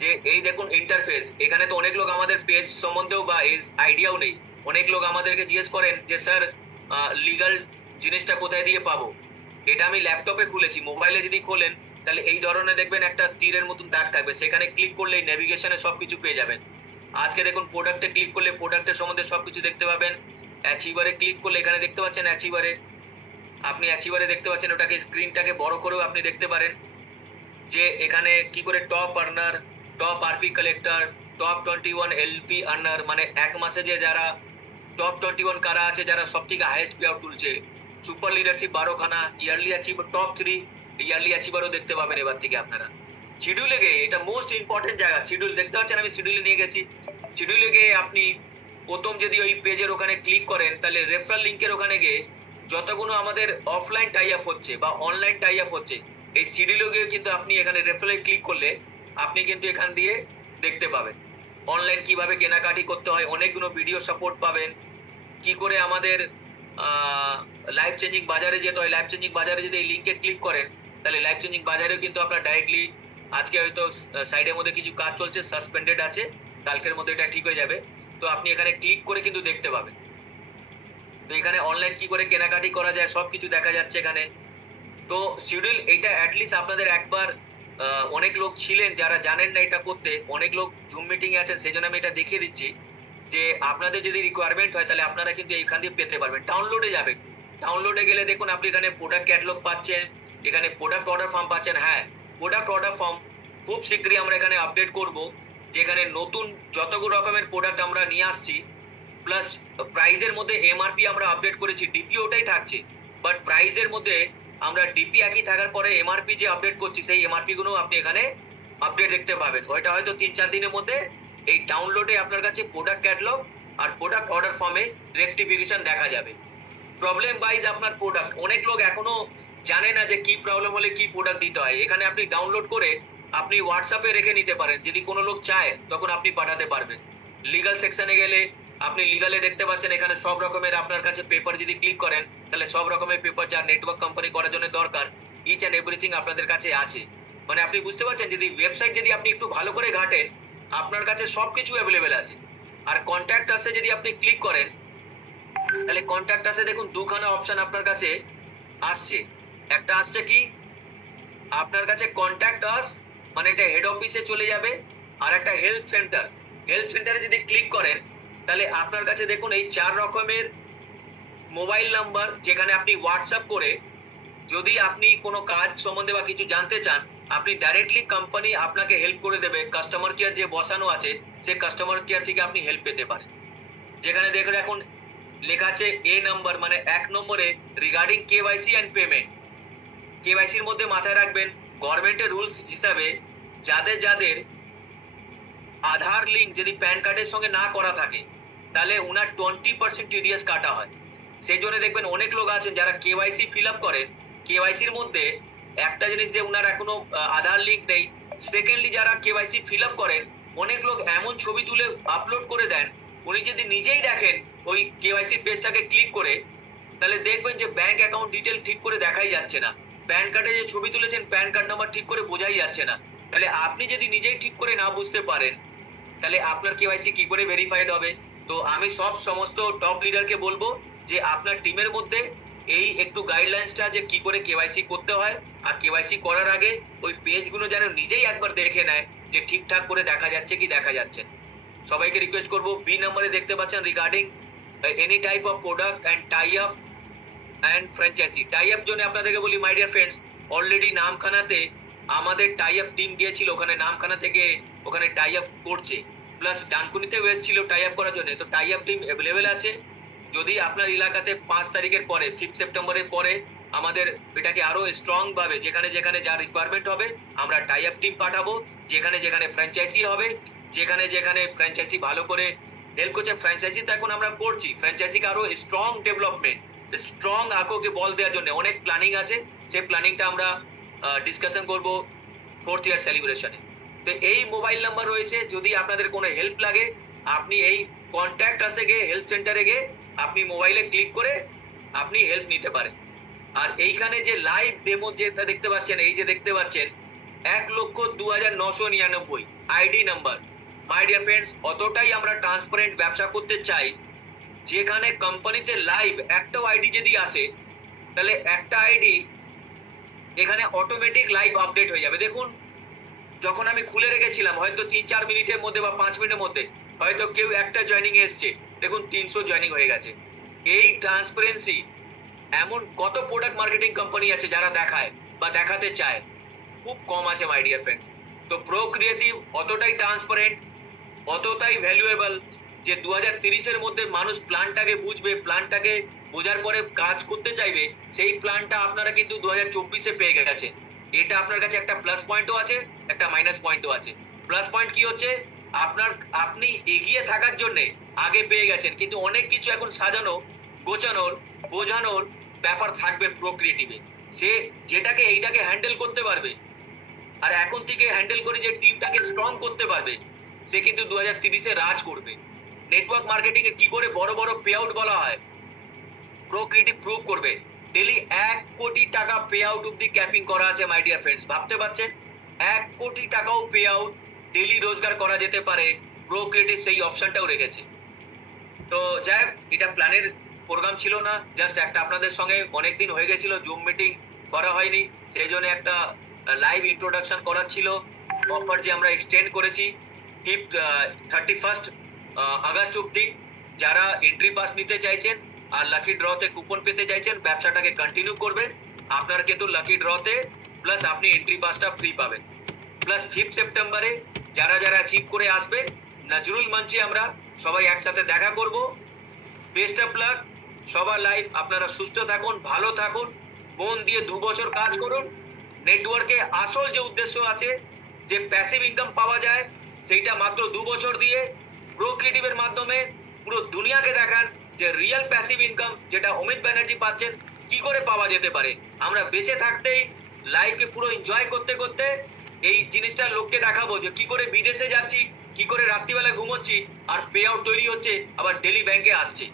যে এই দেখুন ইন্টারফেস এখানে তো অনেক লোক আমাদের পেজ সম্বন্ধেও বা আইডিয়াও নেই। অনেক লোক আমাদেরকে জিজ্ঞেস করেন যে, স্যার লিগাল জিনিসটা কোথায় দিয়ে পাবো? এটা আমি ল্যাপটপে খুলেছি মোবাইলে যদি খোলেন, তাহলে এই ধরনের দেখবেন একটা তীরের মতন দাগ থাকবে। সেখানে ক্লিক করলেই নেভিগেশনে সব কিছু পেয়ে যাবেন। আজকে দেখুন প্রোডাক্টে ক্লিক করলে প্রোডাক্টের সম্বন্ধে সব কিছু দেখতে পাবেন। অ্যাচিভারে ক্লিক করলে এখানে দেখতে পাচ্ছেন অ্যাচিভারে আপনি অ্যাচিভারে দেখতে পাচ্ছেন ওটাকে স্ক্রিনটাকে বড় করেও আপনি দেখতে পারেন। যে এখানে কি করে top earner top RP collector top twenty one LP earner মানে এক মাসে যে যারা টপ টোয়েন্টি ওয়ান কারা আছে, যারা সব থেকে হাইয়েস্ট পে আউট তুলছে। Super leadership বারোখানা yearly achieve top three yearly অ্যাচিভারও দেখতে পাবেন এবার থেকে আপনারা। শিডিউলে গিয়ে, এটা মোস্ট ইম্পর্টেন্ট জায়গা শিডিউল দেখতে পাচ্ছেন আমি শিডিউলে নিয়ে গেছি। শিডিউলে গিয়ে আপনি প্রথম যদি ওই পেজের ওখানে ক্লিক করেন, তাহলে রেফারেল লিঙ্কের ওখানে গিয়ে যতগুলো আমাদের অফলাইন টাই আপ হচ্ছে বা অনলাইন টাই আপ হচ্ছে, এই শিডিউলে গিয়ে কিন্তু আপনি এখানে রেফারেলে ক্লিক করলে আপনি কিন্তু এখান দিয়ে দেখতে পাবেন। অনলাইন কীভাবে কেনাকাটি করতে হয়, অনেকগুলো ভিডিও সাপোর্ট পাবেন। কি করে আমাদের লাইফ চেঞ্জিং বাজারে যেতে হয় লাইফ চেঞ্জিং বাজারে যদি এই লিঙ্কে ক্লিক করেন, তাহলে লাইফ চেঞ্জিং বাজারেও কিন্তু আপনার ডাইরেক্টলি আজকে হয়তো সাইডের মধ্যে কিছু কাজ চলছে সাসপেন্ডেড আছে, কালকের মধ্যে এটা ঠিক হয়ে যাবে। তো আপনি এখানে ক্লিক করে কিন্তু দেখতে পাবেন। তো এখানে অনলাইন কি করে কেনাকাটি করা যায় সব কিছু দেখা যাচ্ছে এখানে। তো শিডিউল, এটা অ্যাটলিস্ট আপনাদের একবার অনেক লোক ছিলেন যারা জানেন না এটা করতে, অনেক লোক জুম মিটিং এ আছেন সেই জন্য আমি এটা দেখিয়ে দিচ্ছি যে আপনাদের যদি রিকোয়ারমেন্ট হয়, তাহলে আপনারা কিন্তু এইখান দিয়ে পেতে পারবেন। ডাউনলোডে যাবেন। ডাউনলোডে গেলে দেখুন আপনি এখানে প্রোডাক্ট ক্যাটলগ পাচ্ছেন, এখানে প্রোডাক্ট অর্ডার ফর্ম পাচ্ছেন। হ্যাঁ প্রোডাক্ট অর্ডার ফর্ম খুব শীঘ্রই আমরা এখানে আপডেট করব, যেখানে নতুন যতগুলো রকমের প্রোডাক্ট আমরা নিয়ে আসছি প্লাস প্রাইজের মধ্যে এমআরপি আমরা আপডেট করেছি। ডিপি ওটাই থাকছে বাট প্রাইজের মধ্যে আমরা ডিপি একই থাকার পরে এমআরপি যে আপডেট করছি, সেই এমআরপি গুলো আপনি এখানে আপডেট দেখতে পাবেন। ওইটা হয়তো তিন চার দিনের মধ্যে এই ডাউনলোডে আপনার কাছে প্রোডাক্ট ক্যাটলগ আর প্রোডাক্ট অর্ডার ফর্মে রেকটিফিকেশন দেখা যাবে। প্রবলেম ওয়াইজ আপনার প্রোডাক্ট অনেক লোক এখনও জানে না যে কি প্রবলেম হলে কি প্রোডাক্ট দিতে হয়। এখানে আপনি ডাউনলোড করে আপনি হোয়াটসঅ্যাপে রেখে নিতে পারেন। যদি কোনো লোক চায়, তখন আপনি পাঠাতে পারবেন। লিগাল সেকশনে গেলে আপনি লিগালে দেখতে পাচ্ছেন, এখানে সব রকমের আপনার কাছে পেপার যদি ক্লিক করেন, তাহলে সব রকমের পেপার যা নেটওয়ার্ক কোম্পানি করার জন্য দরকার ইচ অ্যান্ড এভরিথিং আপনাদের কাছে আছে। মানে আপনি বুঝতে পারছেন, যদি ওয়েবসাইট যদি আপনি একটু ভালো করে ঘাটেন, আপনার কাছে সব কিছু অ্যাভেলেবেল আছে। আর কন্ট্যাক্ট আসে যদি আপনি ক্লিক করেন, তাহলে কন্ট্যাক্ট আসে দেখুন দুখানা অপশন আপনার কাছে আসছে। একটা আসছে কি? আপনার কাছে কন্ট্যাক্ট আস মানে এটা হেড অফিসে চলে যাবে, আর একটা হেল্প সেন্টার হেল্প সেন্টারে যদি ক্লিক করেন তাহলে আপনার কাছে দেখুন এই চার রকমের মোবাইল নাম্বার যেখানে আপনি হোয়াটসঅ্যাপ করে যদি আপনি কোনো কাজ সম্বন্ধে বা কিছু জানতে চান, আপনি ডাইরেক্টলি কোম্পানি আপনাকে হেল্প করে দেবে কাস্টমার কেয়ার যে বসানো আছে সে কাস্টমার কেয়ার থেকে আপনি হেল্প পেতে পারেন। যেখানে দেখুন এখন লেখা আছে এ নাম্বার মানে এক নম্বরে রিগার্ডিং কেওয়াইসি অ্যান্ড পেমেন্ট কেওয়াইসির মধ্যে মাথায় রাখবেন গভর্নমেন্টের রুলস হিসাবে যাদের যাদের আধার লিঙ্ক যদি প্যান কার্ডের সঙ্গে না করা থাকে, তাহলে ওনার টোয়েন্টি পার্সেন্ট টিডিএস কাটা হয়। সেই জন্য দেখবেন অনেক লোক আছেন যারা কেওয়াইসি ফিল আপ করেন। কেওয়াইসির মধ্যে একটা জিনিস যে ওনার এখনও আধার লিঙ্ক নেই সেকেন্ডলি যারা কেওয়াইসি ফিল আপ করেন, অনেক লোক এমন ছবি তুলে আপলোড করে দেন, উনি যদি নিজেই দেখেন ওই কেওয়াইসি পেজটাকে ক্লিক করে, তাহলে দেখবেন যে ব্যাংক অ্যাকাউন্ট ডিটেল ঠিক করে দেখাই যাচ্ছে না। প্যান কার্ডে যে ছবি তুলেছেন প্যান কার্ড নাম্বার ঠিক করে বোঝাই যাচ্ছে না। তাহলে আপনি যদি নিজেই ঠিক করে না বুঝতে পারেন তাহলে আপনার কেওয়াইসি কি করে ভেরিফাইড হবে? তো আমি সব সমস্ত টপ লিডারকে বলব যে আপনার টিমের মধ্যে এই একটু গাইডলাইন্সটা যে কি করে কেওয়াইসি করতে হয় আর কেওয়াইসি করার আগে ওই পেজগুলো যেন নিজেই একবার দেখে নেয় যে ঠিকঠাক করে দেখা যাচ্ছে কি দেখা যাচ্ছে। সবাইকে রিকোয়েস্ট করব বি নম্বরে দেখতে পাচ্ছেন regarding any type of product and tie up and franchisee tie up জন্য আপনাদেরকে বলি মাই ডিয়ার ফ্রেন্ডস অলরেডি নামখানাতে আমাদের টাই আপ টিম গিয়েছিল, ওখানে নামখানা থেকে ওখানে টাই আপ করছে প্লাস ডানকুনিতেও এসেছিল টাই আপ করার জন্য। তো টাই আপ টিম অ্যাভেলেবেল আছে। যদি আপনার এলাকাতে পাঁচ তারিখের পরে ফিফথ সেপ্টেম্বরের পরে আমাদের এটাকে আরও স্ট্রং ভাবে, যেখানে যেখানে যা রিকোয়ারমেন্ট হবে, আমরা টাই আপ টিম পাঠাবো। যেখানে যেখানে ফ্র্যাঞ্চাইজি হবে, যেখানে যেখানে ফ্র্যাঞ্চাইজি ভালো করে হেল্প করছে। ফ্র্যাঞ্চাইজি তো এখন আমরা করছি। ফ্র্যাঞ্চাইজিকে আরও স্ট্রং ডেভেলপমেন্ট স্ট্রং আকোকে বল দেওয়ার জন্য অনেক প্ল্যানিং আছে। সেই প্ল্যানিংটা আমরা ডিসকাশন করব ফোর্থ ইয়ার সেলিব্রেশনে তো এই মোবাইল নাম্বার রয়েছে, যদি আপনাদের কোনো হেল্প লাগে, আপনি এই কন্ট্যাক্ট আসে গিয়ে হেল্প সেন্টারে গিয়ে, আপনি মোবাইলে ক্লিক করে আপনি হেল্প নিতে পারেন। আর এইখানে যে লাইভ ডেমো যেটা দেখতে পাচ্ছেন, এই যে দেখতে পাচ্ছেন, এক লক্ষ দু হাজার নশো নিরানব্বই ID number my dear friends অতটাই আমরা ট্রান্সপারেন্ট ব্যবসা করতে চাই, যেখানে কোম্পানিতে লাইভ একটাও আইডি যদি আসে, তাহলে একটা আইডি এখানে অটোমেটিক লাইভ আপডেট হয়ে যাবে। দেখুন, যখন আমি খুলে রেখেছিলাম, হয়তো তিন চার মিনিটের মধ্যে বা পাঁচ মিনিটের মধ্যে, হয়তো কেউ একটা জয়েনিং এসছে। দেখুন, তিনশো জয়েনিং হয়ে গেছে। এই ট্রান্সপারেন্সি এমন কত প্রোডাক্ট মার্কেটিং কোম্পানি আছে যারা দেখায় বা দেখাতে চায়? খুব কম আছে মাই ডিয়ার ফ্রেন্ড তো প্রো ক্রিয়েটিভ অতটাই ট্রান্সপারেন্ট অতটাই ভ্যালুয়েবল যে দু হাজার তিরিশের মধ্যে মানুষ প্ল্যানটাকে বুঝবে প্ল্যানটাকে বোঝার পরে কাজ করতে চাইবে, সেই প্ল্যানটা আপনারা কিন্তু দু হাজার চব্বিশে পেয়ে গেছেন। এটা আপনার কাছে একটা প্লাস পয়েন্টও আছে, একটা মাইনাস পয়েন্টও আছে। প্লাস পয়েন্ট কি হচ্ছে? আপনার, আপনি এগিয়ে থাকার জন্যে আগে পেয়ে গেছেন, কিন্তু অনেক কিছু এখন সাজানো, গোছানোর, বোঝানোর ব্যাপার থাকবে প্রোক্রিয়েটিভে সে যেটাকে, এইটাকে হ্যান্ডেল করতে পারবে। আর এখন থেকে হ্যান্ডেল করে যে টিমটাকে স্ট্রং করতে পারবে, সে কিন্তু দু হাজার তিরিশে রাজ করবে। নেটওয়ার্ক মার্কেটিং এ কি করে বড় বড় পে আউট বলা হয় প্রো প্রুভ করবে। ডেলি এক কোটি টাকা পে আউট অব্দি ক্যাপিং করা আছে মাই ডিয়ার ফ্রেন্ডস ভাবতে পারছেন? এক কোটি টাকাও পে আউট ডেলি রোজগার করা যেতে পারে প্রো ক্রিয়েটিভ সেই অপশনটাও রেখেছে। তো যাই এটা প্ল্যানের প্রোগ্রাম ছিল না। জাস্ট একটা আপনাদের সঙ্গে অনেক দিন হয়ে গেছিল জুম মিটিং করা হয়নি। সেই জন্য একটা লাইভ ইন্ট্রোডাকশন করার ছিল। অফার যে আমরা এক্সটেন্ড করেছি ফিফ থার্টি ফার্স্ট আগস্ট অব্দি যারা এন্ট্রি পাস নিতে চাইছেন আর লাকি ড্রতে কুপন পেতে চাইছেন, ব্যবসাটাকে কন্টিনিউ করবেন। আপনার কিন্তু লাকি ড্রতে প্লাস আপনি এন্ট্রি পাসটা ফ্রি পাবেন। প্লাস ফিফথ সেপ্টেম্বরে যারা যারা অ্যাচিভ করে আসবে, নজরুল মঞ্চে আমরা সবাই একসাথে দেখা করব। বেস্ট অফ লাক সবার লাইফ আপনারা সুস্থ থাকুন, ভালো থাকুন, মন দিয়ে দু বছর কাজ করুন। নেটওয়ার্কে আসল যে উদ্দেশ্য আছে, যে প্যাসিভ ইনকাম পাওয়া যায়, সেইটা মাত্র দু বছর দিয়ে প্রো ক্রিয়েটিভের মাধ্যমে পুরো দুনিয়াকে দেখান। যে রিয়েল প্যাসিভ ইনকাম যেটা অমিত ব্যানার্জি পাচ্ছেন, কি করে পাওয়া যেতে পারে? আমরা বেঁচে থাকতেই লাইফকে পুরো এনজয় করতে করতে এই জিনিসটা লোককে দেখাবো যে কি করে বিদেশে যাচ্ছি, কি করে রাত্রিবেলা ঘুমোচ্ছি, আর পে আউট তৈরি হচ্ছে, আবার ডেলি ব্যাংকে আসছে।